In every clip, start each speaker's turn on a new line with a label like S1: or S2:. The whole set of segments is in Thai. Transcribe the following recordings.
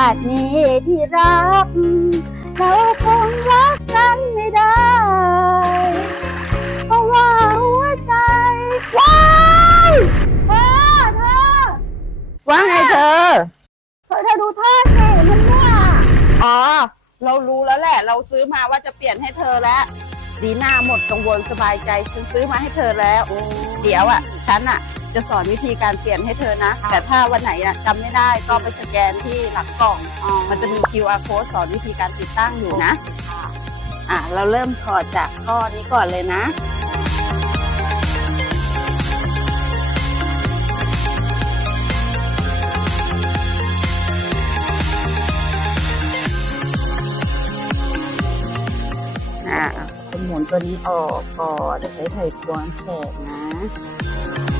S1: าตินี้ที่รัก เราคงรักกันไม่ได้ เพราะว่าหัวใจว้ายเธอเธอ
S2: ว่าไงเธอ
S1: เธอเธอดูท่าสิมันเนี่ย
S2: อ๋อ เรารู้แล้วแหละ เราซื้อมาว่าจะเปลี่ยนให้เธอแล้วดีหน้าหมดกังวลสบายใจ ฉันซื้อมาให้เธอแล้ว เดี๋ยวอะ ฉันอะ จะสอนวิธีการเปลี่ยนให้เธอนะ แต่ถ้าวันไหนอะจำไม่ได้ก็ไปสแกนที่หลังกล่อง
S1: อ๋อ
S2: มันจะมี QR code สอนวิธีการติดตั้งอยู่นะ อะเราเริ่มถอดจากข้อนี้ก่อนเลยนะอะจะหมุนตัวนี้ออกก่อนจะใช้ไขควงแฉกนะ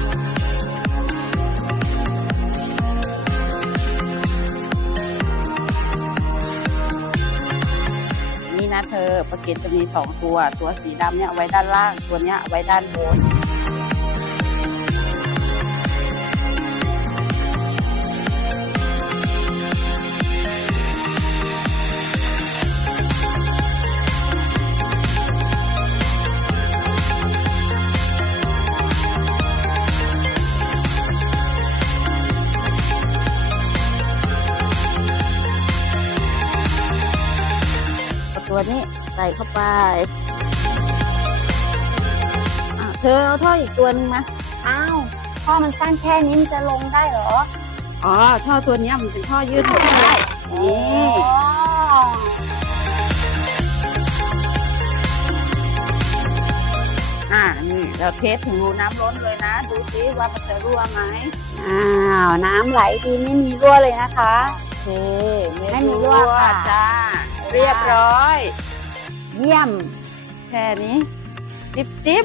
S2: เธอปะเก็ตจะมีสองตัว ตัวสีดำเนี่ยเอาไว้ด้านล่าง ตัวเนี้ยเอาไว้ด้านบน ตัวนี้ใส่เข้าไปอะเธอเอาท่ออีกตัวหนึงมา
S1: อ้าวพ่อมันสั้นแค่นี้มันจะลงได้เหรอ
S2: อ๋อ ท่อตัวเนี้ยมันเป็นท่อยืดหดได้นี่
S1: อ๋อ
S2: อ่า นี่ เราเทสถึงรูน้ำล้นเลยนะ ดูซิว่ามันจะรั่วไหม
S1: อ้าว น้ำไหลดีไม่มีรั่วเลยนะคะ
S2: โอเค
S1: ไม่มีรั่วค่ะ
S2: จ้า เรียบร้อย
S1: เยี่ยม
S2: แค่นี้ จิบจิบ